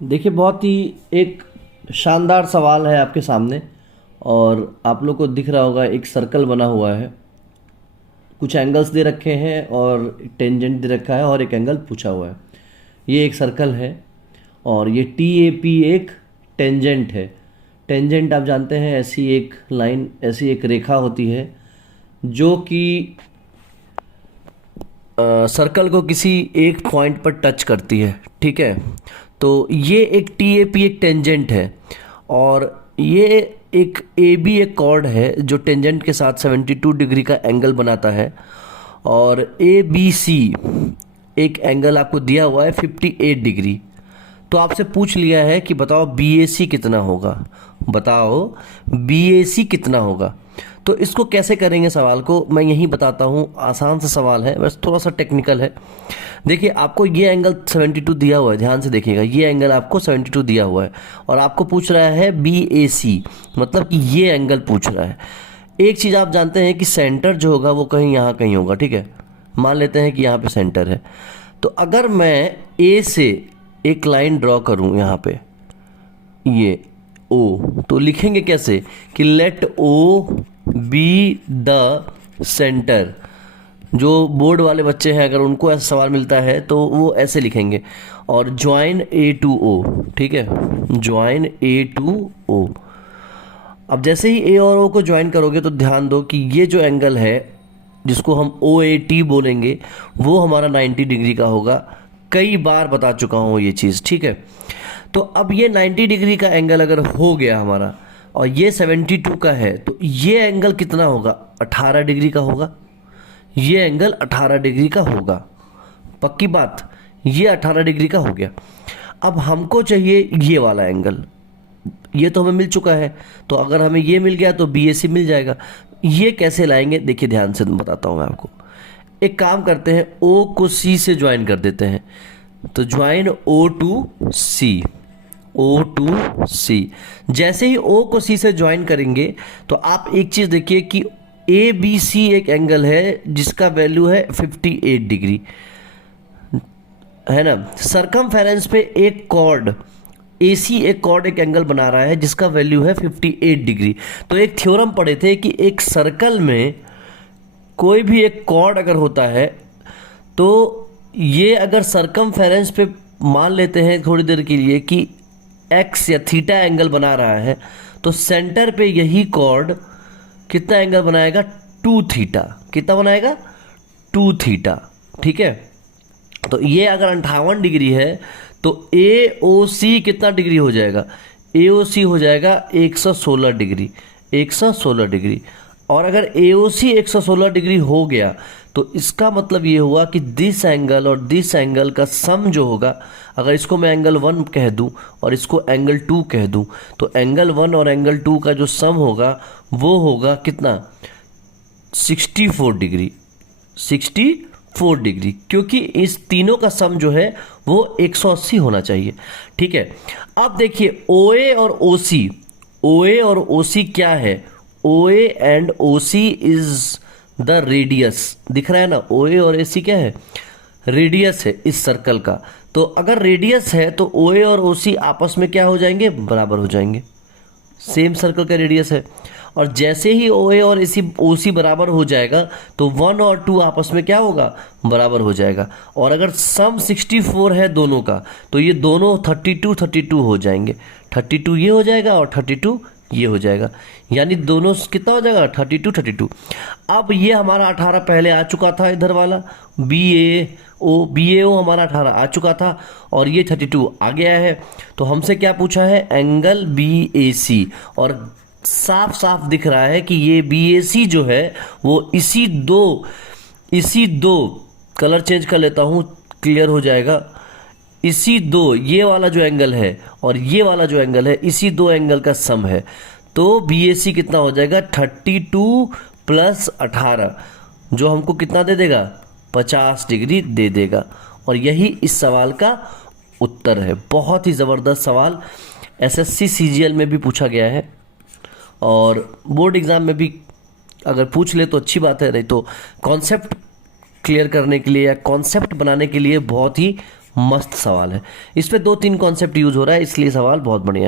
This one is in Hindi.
देखिए, बहुत ही एक शानदार सवाल है आपके सामने। और आप लोग को दिख रहा होगा एक सर्कल बना हुआ है, कुछ एंगल्स दे रखे हैं और टेंजेंट दे रखा है और एक एंगल पूछा हुआ है। ये एक सर्कल है और ये टी ए पी एक टेंजेंट है। टेंजेंट आप जानते हैं, ऐसी एक लाइन, ऐसी एक रेखा होती है जो कि सर्कल को किसी एक पॉइंट पर टच करती है। ठीक है, तो ये एक टी ए पी एक टेंजेंट है और ये एक ए बी एक कॉर्ड है जो टेंजेंट के साथ 72 डिग्री का एंगल बनाता है। और ए बी सी एक एंगल आपको दिया हुआ है 58 डिग्री। तो आपसे पूछ लिया है कि बताओ बी ए सी कितना होगा, बताओ बी ए सी कितना होगा। तो इसको कैसे करेंगे सवाल को मैं यहीं बताता हूँ। आसान सा सवाल है, बस थोड़ा सा टेक्निकल है। देखिए, आपको ये एंगल 72 दिया हुआ है, ध्यान से देखिएगा, ये एंगल आपको 72 दिया हुआ है और आपको पूछ रहा है बी ए सी, मतलब कि ये एंगल पूछ रहा है। एक चीज़ आप जानते हैं कि सेंटर जो होगा वो कहीं यहाँ कहीं होगा। ठीक है, मान लेते हैं कि यहाँ पे सेंटर है। तो अगर मैं ए से एक लाइन ड्रॉ करूँ यहाँ पे, ये ओ, तो लिखेंगे कैसे कि let O be the centre. जो बोर्ड वाले बच्चे हैं अगर उनको ऐसा सवाल मिलता है तो वो ऐसे लिखेंगे। और ज्वाइन ए टू ओ, ठीक है, ज्वाइन ए टू ओ। अब जैसे ही ए और ओ को ज्वाइन करोगे तो ध्यान दो कि ये जो एंगल है जिसको हम ओ ए टी बोलेंगे वो हमारा 90 डिग्री का होगा। कई बार बता चुका हूँ ये चीज़। ठीक है, तो अब ये 90 डिग्री का एंगल अगर हो गया हमारा और ये 72 का है तो ये एंगल कितना होगा, 18 डिग्री का होगा। ये एंगल 18 डिग्री का होगा, पक्की बात, ये 18 डिग्री का हो गया। अब हमको चाहिए ये वाला एंगल, ये तो हमें मिल चुका है, तो अगर हमें ये मिल गया तो बी ए सी मिल जाएगा। ये कैसे लाएंगे, देखिए ध्यान से बताता हूँ मैं आपको। एक काम करते हैं, ओ को सी से ज्वाइन कर देते हैं। तो ज्वाइन ओ टू सी, ओ टू सी। जैसे ही ओ को सी से ज्वाइन करेंगे तो आप एक चीज़ देखिए कि ए बी सी एक एंगल है जिसका वैल्यू है 58 डिग्री, है ना। सरकमफेरेंस पे एक कॉर्ड ए सी एक कॉर्ड एक एंगल बना रहा है जिसका वैल्यू है 58 डिग्री। तो एक थ्योरम पढ़े थे कि एक सर्कल में कोई भी एक कॉर्ड अगर होता है तो ये अगर सरकमफेरेंस पे मान लेते हैं थोड़ी देर के लिए कि एक्स या थीटा एंगल बना रहा है तो सेंटर पे यही कॉर्ड कितना एंगल बनाएगा, 2 थीटा। कितना बनाएगा, 2 थीटा। ठीक है, तो ये अगर 58 डिग्री है तो ए ओ सी कितना डिग्री हो जाएगा, ए ओ सी हो जाएगा 116 डिग्री, 116 डिग्री। और अगर ए ओ सी 116 डिग्री हो गया तो इसका मतलब ये हुआ कि दिस एंगल और दिस एंगल का सम जो होगा, अगर इसको मैं एंगल 1 कह दूं और इसको एंगल 2 कह दूं तो एंगल 1 और एंगल 2 का जो सम होगा वो होगा कितना, 64 डिग्री, 64 डिग्री, क्योंकि इस तीनों का सम जो है वो 180 होना चाहिए। ठीक है, अब देखिए ओ ए और ओ सी, ओ ए और ओ सी क्या है, O A and O C is the radius. दिख रहा है ना, ओ ए और ए सी क्या है, रेडियस है इस सर्कल का। तो अगर रेडियस है तो ओ ए और ओ सी आपस में क्या हो जाएंगे, बराबर हो जाएंगे, सेम सर्कल का रेडियस है। और जैसे ही ओ ए और ओ सी बराबर हो जाएगा तो 1 और 2 आपस में क्या होगा, बराबर हो जाएगा। और अगर सम 64 है दोनों का तो ये दोनों 32 32 हो जाएंगे, 32 ये हो जाएगा और 32 ये हो जाएगा, यानी दोनों कितना हो जाएगा, 32 32। अब ये हमारा 18 पहले आ चुका था, इधर वाला बी ए ओ हमारा 18 आ चुका था और ये 32 आ गया है। तो हमसे क्या पूछा है, एंगल बी ए सी। और साफ साफ दिख रहा है कि ये बी ए सी जो है वो इसी दो कलर चेंज कर लेता हूँ, क्लियर हो जाएगा। इसी दो, ये वाला जो एंगल है और ये वाला जो एंगल है, इसी दो एंगल का सम है। तो बी ए सी कितना हो जाएगा, 32 प्लस 18, जो हमको कितना दे देगा, 50 डिग्री दे देगा। और यही इस सवाल का उत्तर है। बहुत ही ज़बरदस्त सवाल, एसएससी सीजीएल में भी पूछा गया है और बोर्ड एग्ज़ाम में भी अगर पूछ ले तो अच्छी बात है, नहीं तो कॉन्सेप्ट क्लियर करने के लिए या कॉन्सेप्ट बनाने के लिए बहुत ही मस्त सवाल है, इस पे 2-3 कॉन्सेप्ट यूज हो रहा है, इसलिए सवाल बहुत बढ़िया है।